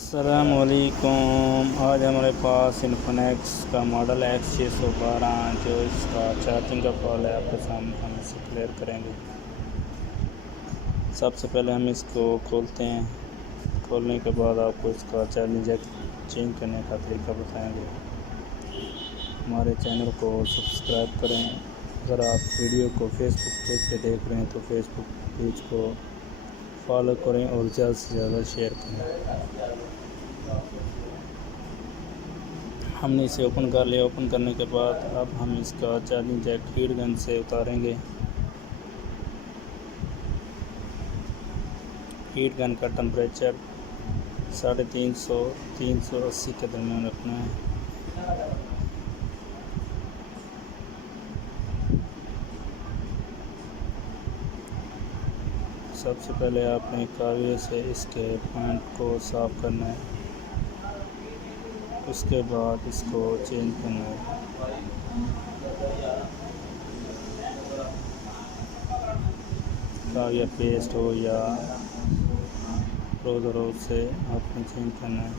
अस्सलामुअलैकुम। आज हमारे पास इन्फिनिक्स का मॉडल X612 जो इसका चार्जिंग का कॉल है आपके सामने हम इसे क्लियर करेंगे। सबसे पहले हम इसको खोलते हैं। खोलने के बाद आपको इसका चार्जिंग जैक चेंज करने का तरीका बताएंगे। हमारे चैनल को सब्सक्राइब करें। अगर आप वीडियो को फेसबुक पेज पे देख रहे हैं तो फेसबुक पेज को फॉलो करें और ज़्यादा से ज़्यादा शेयर करें। हमने इसे ओपन कर लिया। ओपन करने के बाद अब हम इसका चार्जिंग जैक हीट गन से उतारेंगे। हीट गन का टेम्परेचर 350 380 के दरमियान रखना है। सबसे पहले आपने कागज़ से इसके पॉइंट को साफ़ करना है, उसके बाद इसको चेंज करना है। या पेस्ट हो या रोज़ रोज़ से आपने चेंज करना है।